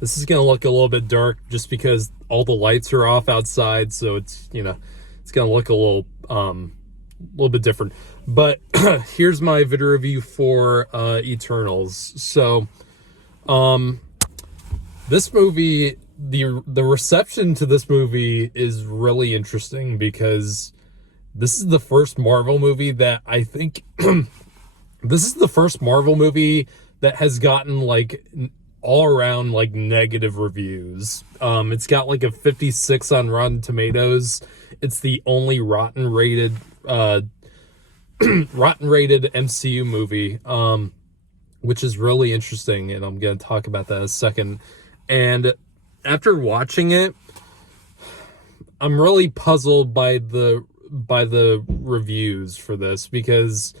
This is going to look a little bit dark just because all the lights are off outside, so it's, it's going to look a little bit different. But here's my video review for Eternals. So, this movie, the reception to this movie is really interesting because this is the first Marvel movie that I think this is the first Marvel movie that has gotten like all around like negative reviews. It's got like a 56 on Rotten Tomatoes. It's the only rotten rated MCU movie, which is really interesting, and I'm going to talk about that in a second. And after watching it, I'm really puzzled by the reviews for this, because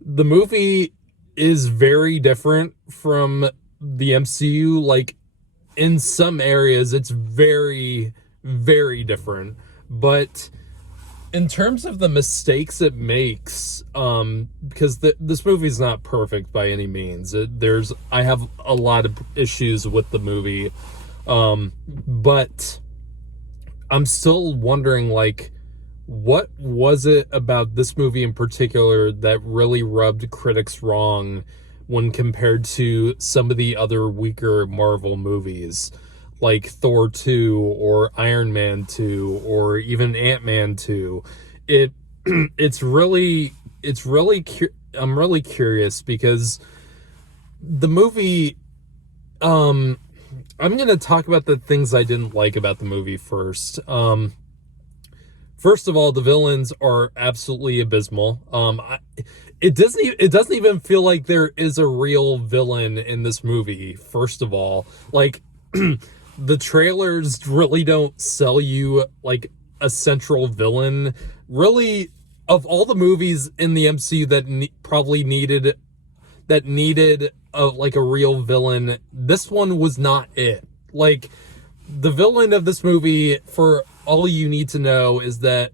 the movie is very different from the MCU. Like, in some areas, it's very, very different. But in terms of the mistakes it makes, because this movie is not perfect by any means. I have a lot of issues with the movie, but I'm still wondering, like, what was it about this movie in particular that really rubbed critics wrong when compared to some of the other weaker Marvel movies, like Thor 2 or Iron Man 2 or even Ant-Man 2. I'm really curious because the movie, I'm going to talk about the things I didn't like about the movie first. First of all, the villains are absolutely abysmal. It doesn't even feel like there is a real villain in this movie. First of all, like, the trailers really don't sell you like a central villain. Really, of all the movies in the MCU that probably needed like a real villain, this one was not it. Like, the villain of this movie, for all you need to know, is that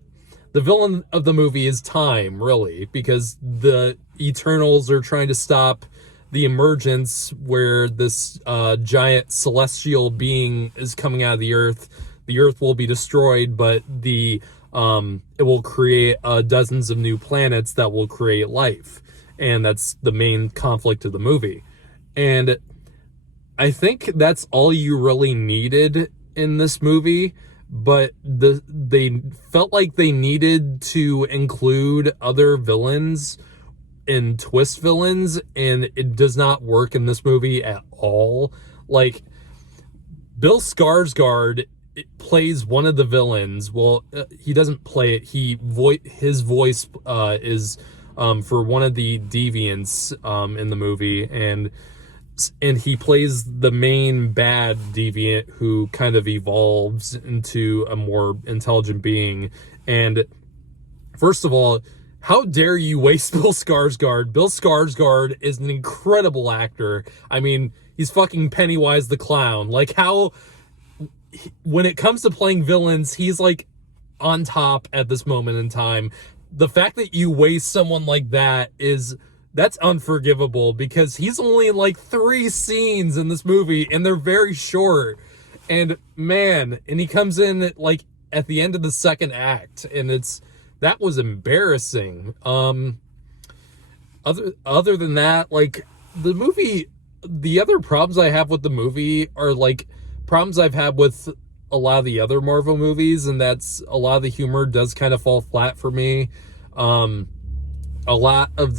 the villain of the movie is time, really, because the Eternals are trying to stop the emergence where this giant celestial being is coming out of the Earth. The Earth will be destroyed, but it will create dozens of new planets that will create life. And that's the main conflict of the movie. And I think that's all you really needed in this movie, but they felt like they needed to include other villains and twist villains, and it does not work in this movie at all. Like, Bill Skarsgård plays one of the villains. Well, he doesn't play it. His voice is for one of the deviants in the movie, and he plays the main bad deviant who kind of evolves into a more intelligent being. And first of all, how dare you waste Bill Skarsgård? Bill Skarsgård is an incredible actor. I mean, he's fucking Pennywise the Clown. Like, when it comes to playing villains, he's like on top at this moment in time. The fact that you waste someone like that's unforgivable, because he's only in like 3 scenes in this movie, and they're very short. And man, and he comes in like at the end of the second act, and that was embarrassing. Other than that, like, the movie, the other problems I have with the movie are like problems I've had with a lot of the other Marvel movies, and that's a lot of the humor does kind of fall flat for me. A lot of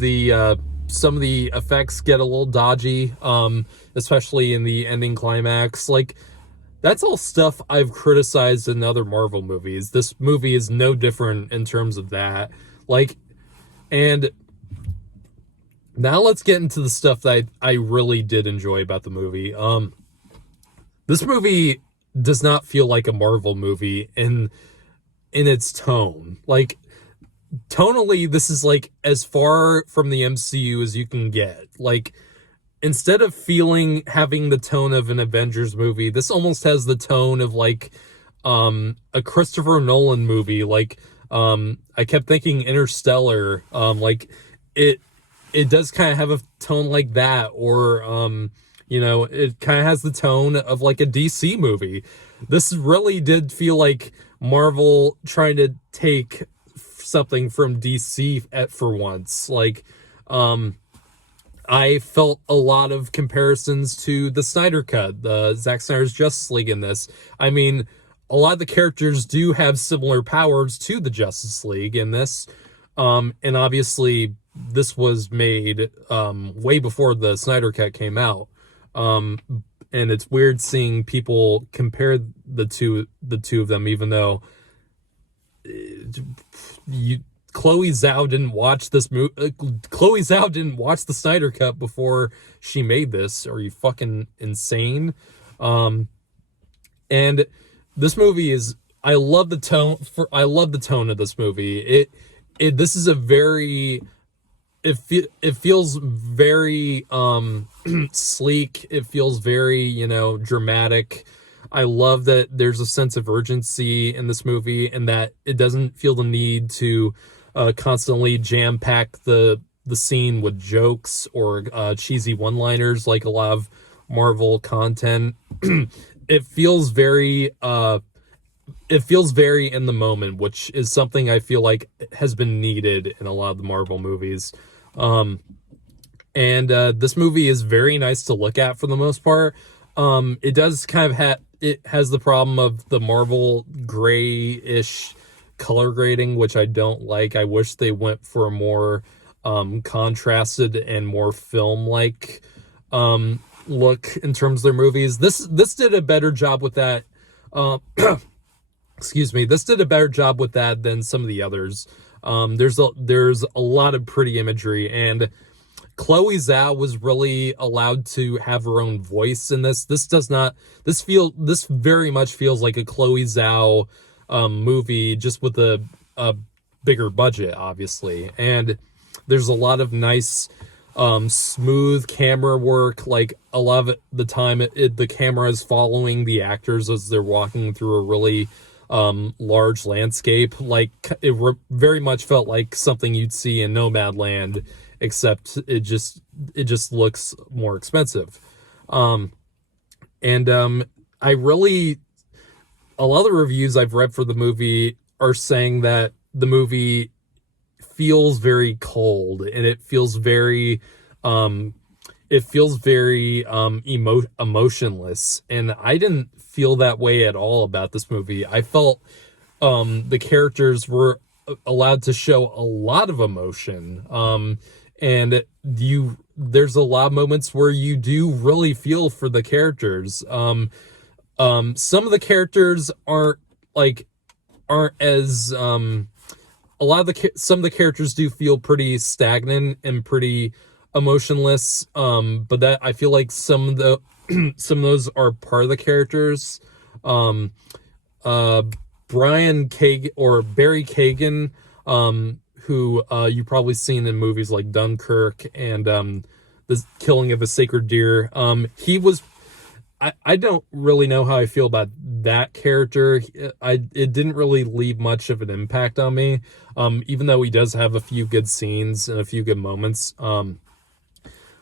some of the effects get a little dodgy, especially in the ending climax. Like, that's all stuff I've criticized in other Marvel movies. This movie is no different in terms of that. Like, and now let's get into the stuff that I really did enjoy about the movie. This movie does not feel like a Marvel movie in its tone. Like, tonally, this is like as far from the MCU as you can get. Like, instead of having the tone of an Avengers movie, this almost has the tone of like a Christopher Nolan movie. Like, I kept thinking Interstellar. Like, it does kind of have a tone like that, or You know, it kind of has the tone of like a DC movie. This really did feel like Marvel trying to take something from DC for once. Like, I felt a lot of comparisons to the Snyder Cut, the Zack Snyder's Justice League in this. I mean, a lot of the characters do have similar powers to the Justice League in this. And obviously, this was made way before the Snyder Cut came out. And it's weird seeing people compare the two of them, even though Chloe Zhao didn't watch this movie. Chloe Zhao didn't watch the Snyder Cut before she made this. Are you fucking insane? And this movie is. I love the tone. I love the tone of this movie. This is a very. It feels very sleek. It feels very, you know, dramatic. I love that there's a sense of urgency in this movie, and that it doesn't feel the need to constantly jam pack the scene with jokes or cheesy one-liners like a lot of Marvel content. It feels very in the moment, which is something I feel like has been needed in a lot of the Marvel movies. And this movie is very nice to look at for the most part. It does kind of it has the problem of the Marvel gray-ish color grading, which I don't like. I wish they went for a more contrasted and more film-like look in terms of their movies. This did a better job with that. Excuse me. This did a better job with that than some of the others. There's a lot of pretty imagery, and Chloe Zhao was really allowed to have her own voice in this. This very much feels like a Chloe Zhao movie, just with a bigger budget, obviously. And there's a lot of nice smooth camera work. Like, a lot of the time the camera is following the actors as they're walking through a really large landscape. Like, it very much felt like something you'd see in Nomadland, except it just looks more expensive. I really, a lot of the reviews I've read for the movie are saying that the movie feels very cold, and it feels very emotionless, and I didn't feel that way at all about this movie. I felt the characters were allowed to show a lot of emotion, and there's a lot of moments where you do really feel for the characters. Some of the characters aren't as some of the characters do feel pretty stagnant and pretty emotionless, but that I feel like some of those are part of the characters. Brian Kagan, or Barry Kagan, who you've probably seen in movies like Dunkirk and the Killing of a Sacred Deer. I don't really know how I feel about that character. It didn't really leave much of an impact on me, even though he does have a few good scenes and a few good moments.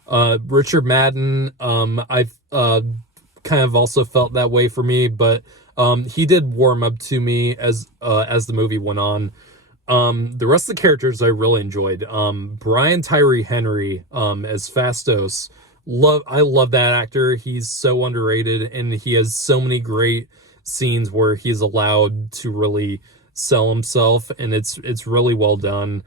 Richard Madden, I've kind of also felt that way for me, but he did warm up to me as the movie went on. The rest of the characters I really enjoyed. Brian Tyree Henry as Fastos. I love that actor. He's so underrated, and he has so many great scenes where he's allowed to really sell himself, and it's really well done.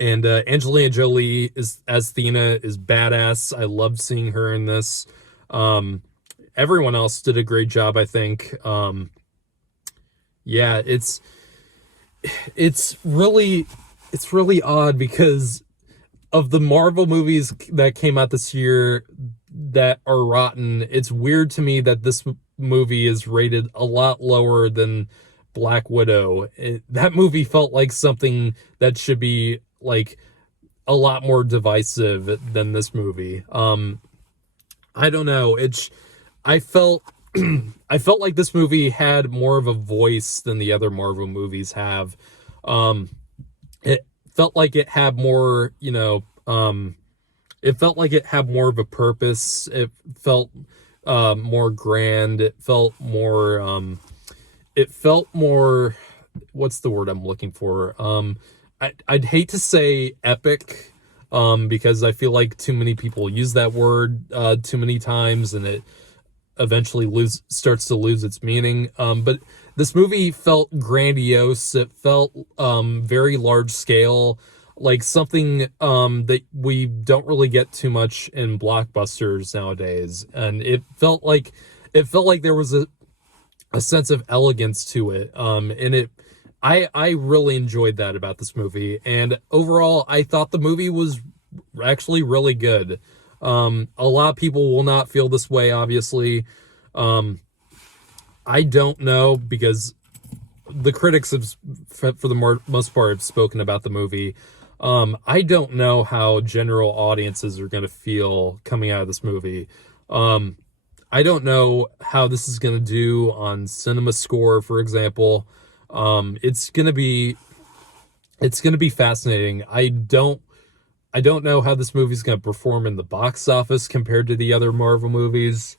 And Angelina Jolie as Thena is badass. I loved seeing her in this. Everyone else did a great job, I think. Yeah, it's really odd because of the Marvel movies that came out this year that are rotten. It's weird to me that this movie is rated a lot lower than Black Widow. That movie felt like something that should be like a lot more divisive than this movie. I don't know. I felt like this movie had more of a voice than the other Marvel movies have. It felt like it had more, it felt like it had more of a purpose. It felt more grand. It felt more, what's the word I'm looking for? I'd hate to say epic, because I feel like too many people use that word too many times, and it eventually starts to lose its meaning. But this movie felt grandiose. It felt very large scale, like something that we don't really get too much in blockbusters nowadays. And it felt like there was a sense of elegance to it. And I really enjoyed that about this movie. And overall, I thought the movie was actually really good. A lot of people will not feel this way, obviously. I don't know, because the critics have, for the most part, have spoken about the movie. I don't know how general audiences are going to feel coming out of this movie. I don't know how this is going to do on Cinema Score, for example. It's going to be fascinating. I don't know how this movie's going to perform in the box office compared to the other Marvel movies.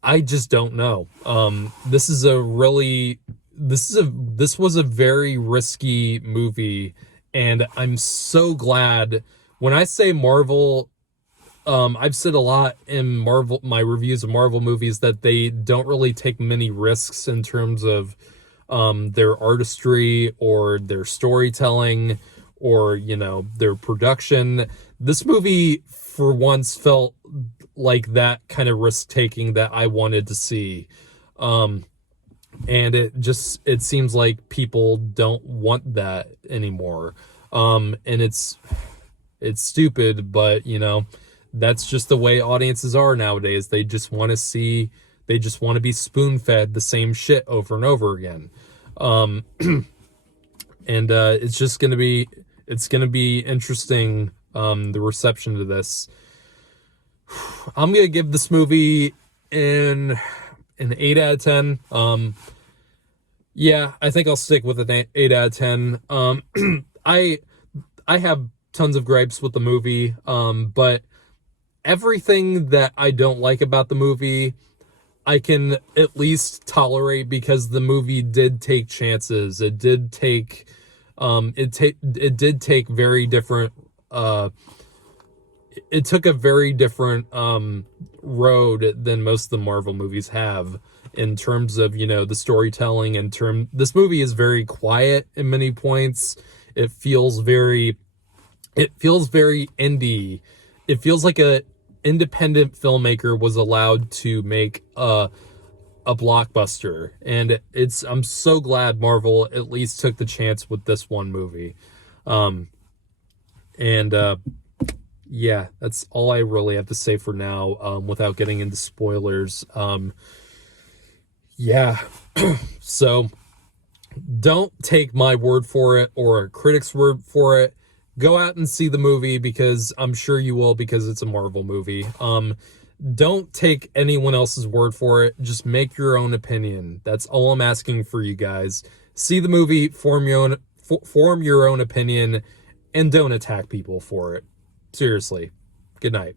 I just don't know. This was a very risky movie, and I'm so glad. When I say Marvel, I've said a lot in my reviews of Marvel movies, that they don't really take many risks in terms of their artistry or their storytelling or, their production. This movie, for once, felt like that kind of risk-taking that I wanted to see. And it seems like people don't want that anymore. And it's stupid, but, that's just the way audiences are nowadays. They just want to be spoon-fed the same shit over and over again. And it's going to be interesting, the reception to this. I'm going to give this movie an 8 out of 10. Yeah, I think I'll stick with an 8 out of 10. I have tons of gripes with the movie, but everything that I don't like about the movie, I can at least tolerate, because the movie did take chances. It did take very different, it took a very different road than most of the Marvel movies have, in terms of, the storytelling. This movie is very quiet in many points. It feels very indie. It feels like a independent filmmaker was allowed to make a blockbuster, and I'm so glad Marvel at least took the chance with this one movie. Yeah, that's all I really have to say for now, without getting into spoilers. Yeah. So don't take my word for it or a critic's word for it. Go out and see the movie, because I'm sure you will, because it's a Marvel movie. Don't take anyone else's word for it. Just make your own opinion. That's all I'm asking for you guys. See the movie, form your own opinion, and don't attack people for it. Seriously. Good night.